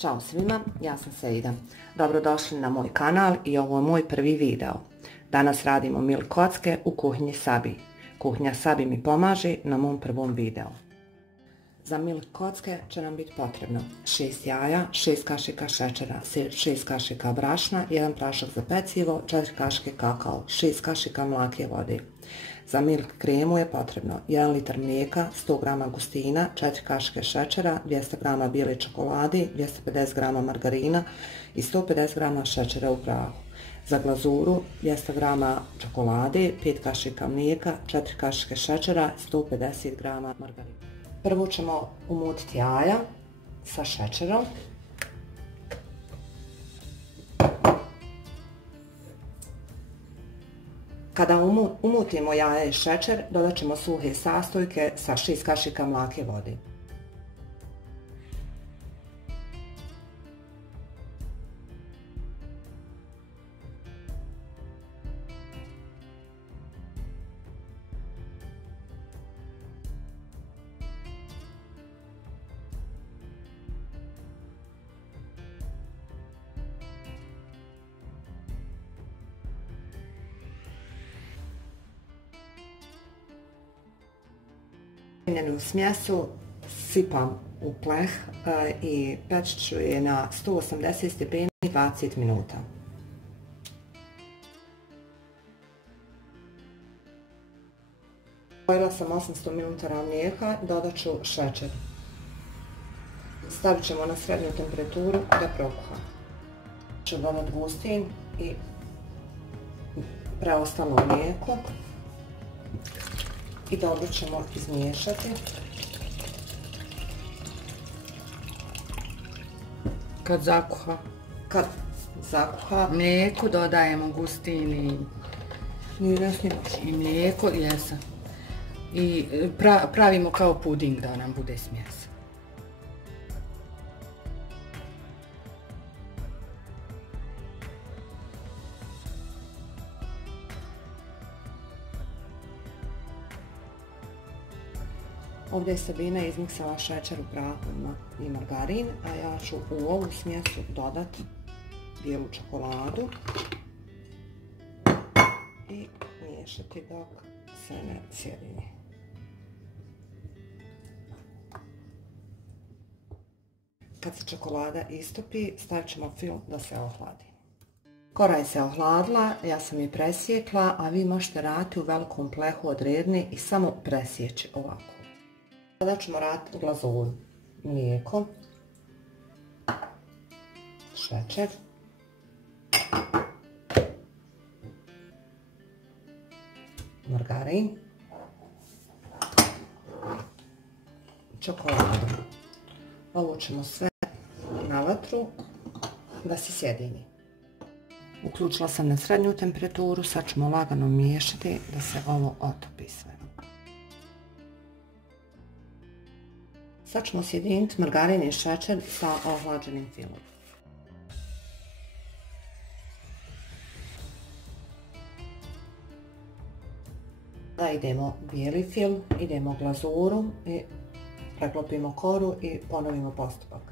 Ćao svima, ja sam Seida. Dobrodošli na moj kanal i ovo je moj prvi video. Danas radimo mil kocke u kuhinji Sabi. Kuhinja Sabi mi pomaže na mom prvom videu. Za mil kocke će nam biti potrebno 6 jaja, 6 kašika šećera, 6 kašika brašna, 1 prašak za pecivo, 4 kašike kakao, 6 kašika mlake vode. Za milk kremu je potrebno 1 litar mlijeka, 100 g gustina, 4 kašike šećera, 200 g bijele čokolade, 250 g margarina i 150 g šećera u prahu. Za glazuru 200 g čokolade, 5 kašika mlijeka, 4 kašike šećera, 150 g margarina. Prvo ćemo umutiti jaja sa šećerom. Kada umutimo jaja i šećer, dodat ćemo suhe sastojke sa 6 kašika mlake vode. Pripremljenu smjesu sipam u pleh i peći ću je na 180 stepeni 20 minuta. Spojila sam 800 ml mlijeka, dodat ću šećer. Stavit ćemo na srednju temperaturu da prokuha. Ću dodat gustin i preostalo mlijeko. I dobro ćemo izmiješati. Kad zakuha mlijeko dodajemo gustin i mlijeko, jesam. I pravimo kao puding da nam bude smjes. Ovdje je Sabina izmiksala šećer u prahu i margarin, a ja ću u ovu smjesu dodati bijelu čokoladu i miješati dok se ne sjedini. Kad se čokolada istopi, stavit ćemo fil da se ohladi. Kora je se ohladila, ja sam je presjekla, a vi možete raditi u velikom plehu od redne i samo presjeći ovako. Sada ćemo raditi glazuru. Mlijeko, šećer, margarin, čokoladu. Ovo ćemo sve na vatru da se sjedini. Uključila sam na srednju temperaturu, sad ćemo lagano miješati da se ovo otopi sve. Sad ćemo sjediniti margarin i šećer sa ohlađenim filom. Sada idemo bijeli fil, idemo glazuru i preklopimo koru i ponovimo postupak.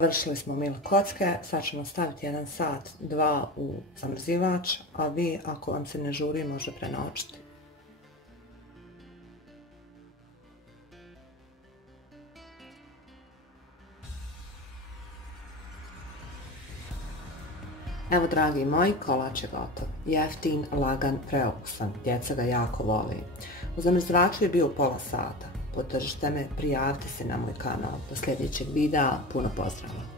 Završili smo mil kocke, sad ćemo staviti 1 sat, 2 u zamrzivač, a vi ako vam se ne žuri može prenoćiti. Evo dragi moji, kolač je gotov. Jeftin, lagan, preukusan. Djeca ga jako voli. U zamrzivaču je bio pola sata. Podržite me, prijavite se na moj kanal. Do sljedećeg videa, puno pozdrava!